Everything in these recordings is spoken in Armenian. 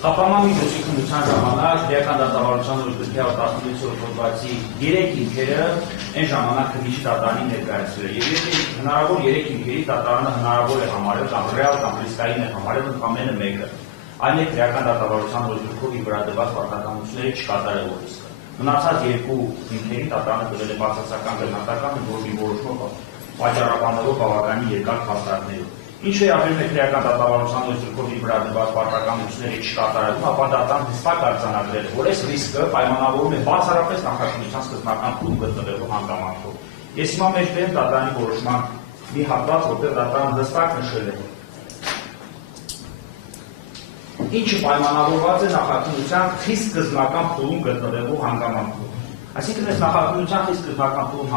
Խափամամիջոցի քննության ժամանակ քրեական դատավարության օրենսգրքի 16-րդ հոդվածի 3 հիմքերը այն ժամանակ քննիչի դատարանի ներկայացրել է։ Եվ եթե հնարավոր 3 հիմքերի դատարանը հնարավոր է համարել կամ ռեալ կամ ռիսկային է համարել ընդամենը մեկը, այն է քրեական դատավարության օրենսգրքով վրա դրված պարտականությունների չկատարելու ռիսկը։ Մնացած երկու հիմքերի դատարանը դրել է բացասական գնահատականը, որի որոշումը պատճառաբանելով բավականին երկար փաստարկներով։ Ինչ վերաբերում է քրեական դատավարության օրենսգրքով վրա դրված պարտականությունների չկատարելուն, ապա դատարան հստակ արձանագրել է, որ այս ռիսկը պայմանավորվում է բացառապես նախաքննության սկզբնական փուլ գտնվելու հանգամանքով։ Ես հիմա մեջբերեմ դատարանի որոշման մի հատված, որտեղ դատարանը հստակ նշել է, ինչը պայմանավորված է նախաքննության խիստ սկզբնական փուլում գտնվելու հանգամանքով։ Այսինքն այս նախաքննության խիստ սկզբնական փուլում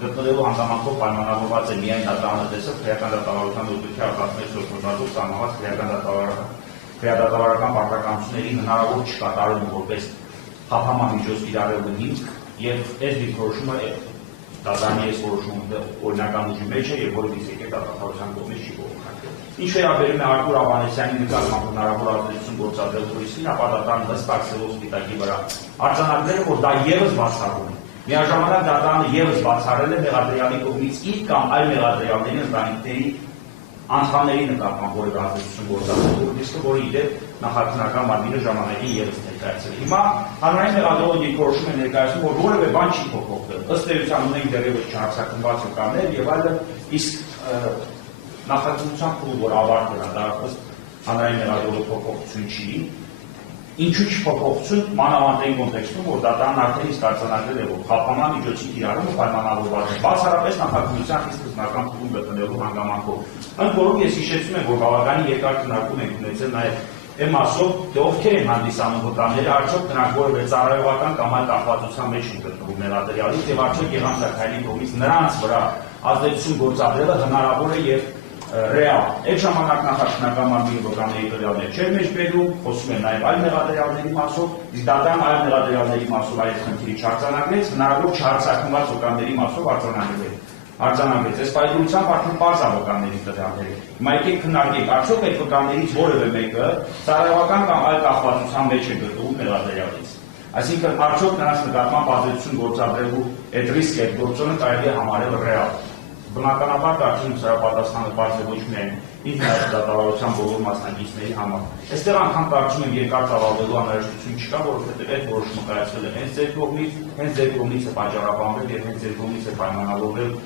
գտնվելու հանգամանքով պայմանավորված է միայն դատարանը տեսել քրեական դատավարության օրենսգրքի 16-րդ հոդվածով սահմանված քրեադատավարական պարտականությունների հնարավոր չկատարումը որպես խափամամիջոց կիրառելու հիմք, եւ այս դիրքորոշումը դատարանի այս որոշումը օրինական ուժի մեջ է եւ որևէ դատավարության կողմից չի բողոքարկվել։ Ինչ վերաբերում է Արտուր Ավանեսյանի նկատմամբ հնարավոր ազդեցություն գործադրելու ռիսկին, ապա դատարանը հստակ սևով սպիտակի վրա արձանագրել է, որ դա եւս բացառում է։ Միաժամանակ դատարանը եւս բացառել է մեղադրյալի կողմից իր կամ այլ մեղադրյալների ընտանիքների անդամների նկատմամբ որևէ ազդեցություն գործադրելու ռիսկը, որը ի դեպ նախաքննական մարմինը ժամանակին եւս ներկայացրել է։ Հիմա հանրային մեղադրողը դիրքորոշում է ներկայացնում, որ որևէ բան չի փոփոխվել։ Ըստ էության ունենք դեռևս չհարցակնված վկաներ եւ այլն, իսկ նախաքննության փուլը, որ ավարտվել է, դա ըստ հանրային մեղադրողի փոփոխություն չի։ Ինչու չփոփոխություն, մանավանդ այն կոնտեքստում, որ դատարանն արդեն իսկ արձանագրել է, որ խափամամիջոցի կիրառումը պայմանավորված է բացառապես նախաքննության խիստ սկզբնական փուլում գտնվելու հանգամանքով։ Ընդ որում ես հիշեցնում եմ, որ բավականին երկար քննարկում ենք ունեցել նաև այն մասով, թե ովքեր են հանդիսանում վկաները, արդյոք նրանք որևէ ծառայողական կամ այլ կախվածության մեջ են գտնվում մեղադրյալից, եւ արդյոք եղանցակայանի կողմից նրանց վրա ազդեցություն գործադրելը հնարավոր է եւ ռեալ։ Այդ ժամանակ նախաքննական մարմինի վկաների տվյալներ չէր մեջբերում, խոսում է նաև այլ մեղադրյալների մասով, իսկ դատարան այլ մեղադրյալների մասով այդ խնդիրի չարձանագրեց, հնարավոր չհարցակնված վկաների մասով արձանագրել։ Այս պայմանությամբ արդեն պարզ է վկաների տվյալները։ Հիմա եկեք քննարկենք, արդյոք այդ վկաներից որևէ մեկը ծառայողական կամ այլ կախվածության մեջ է գտնվում մեղադրյալից։ Այսինքն արդյոք նրանց նկատմամբ ազդեցություն գործադրելու այդ ռիսկը, այդ գործոնը կարելի է համարել ռեալ։ Բնականաբար կարծում սրա պատասխանը պարզ է ոչ միայն ինձ նաև դատավարության բոլոր մասնակիցների համար։ Այստեղ անգամ կարծում եմ երկար ծավալվելու անհրաժեշտություն չկա, որովհետև այդ որոշումը կայացվել է հենց ձեր կողմից է պատճառաբանվել եւ հենց ձեր կողմից է պայմանավորվել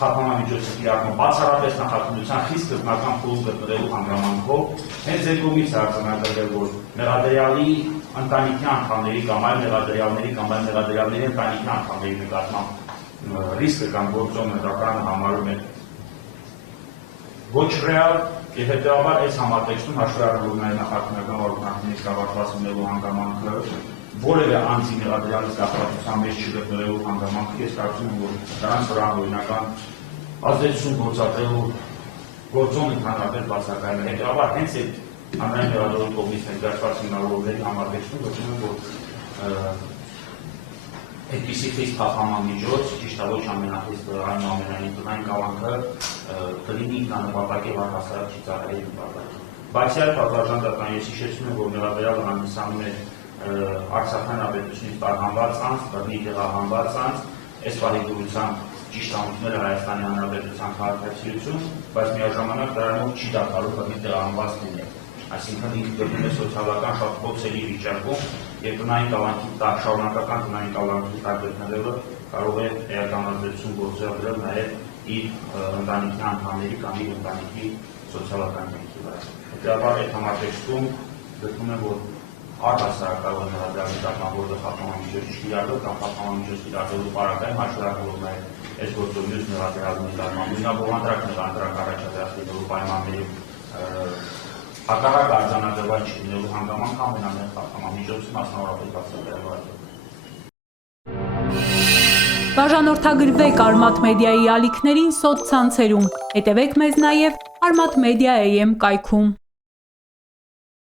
խափամամիջոցի կիրառումը բացառապես նախաքննության խիստ սկզբնական փուլում գտնվելու հանգամանքով, հենց ձեր կողմից է արձանագրվել, որ մեղադրյալի ընտանիքի անդամների կամ այլ մեղադրյալների ընտանիքի անդամների նկատմամբ ռիսկը կամ գործոնը դատարանը համարում է ոչ ռեալ եւ հետեւաբար այս համատեքստում հաշվի առնելով նաեւ նախաքննական օրենքներից կավարտված լինելու հանգամանքը որևէ անձի մեղադրյալից կախվածության մեջ չգտնվելու հանգամանքը ես կարծում եմ որ դրանց վրա օրինական ազդեցություն գործադրելու գործոնը ընդհանրապես բացակայել է հետեւաբար հենց այդ հանրային մեղադրողի կողմից ներկայացված հիմնավորումների համատեքստում գտնում եմ որ այդպիսի խիստ խափամամիջոց, ճիշտ է ոչ ամենախիստ այնուամենայնիվ այն կավանքը կլինի ինքնանպատակ եւ առհասարակ չի ծառայել նպատակին։ Բացի այդ, բազմաժան դատարան ես հիշեցնում եմ, որ մեղադրյալը հանդիսանում է Արցախյան Հանրապետությունից տարհանված անձ, բռնի տեղահանված անձ, այս պահի դրությամբ ճիշտ անունները Հայաստանի Հանրապետության քաղաքացիություն, բայց միաժամանակ դրանով չի դադարում բռնի տեղահանված լինել։ Այսինքն ինքը գտնում է սոցիալական շատ փոքրելի վիճակում եւ տնային կալանքի տակ շարունակական տնային կալանքի տակ գտնվելը կարող է էական ազդեցություն գործադրել նաեւ իր ընտանիքի անդամների կամ իր ընտանիքի սոցիալական կյանքի վրա։ Հետեւաբար այդ համատեքստում գտնում եմ, որ առհասարակ կարող է մեղադրյալի նկատմամբ որևէ խափամամիջոց չկիրառել կամ խափամամիջոց կիրառելու պարագայում հաշվարկելով նաեւ այս գործով մյուս մեղադրյալների նկատմամբ նույնաբովանդակ մեղադրակ առաջադրելու պայմանների հակառակ արձանագրված չլինելու հանգամանք ամենամեծ խափամամիջոցը մասնավորապես բացատրելու Բաժանորդագրվեք Արմաթ մեդիայի ալիքներին սոցցանցերում, հետևեք մեզ նաև Armat Media AM կայքում։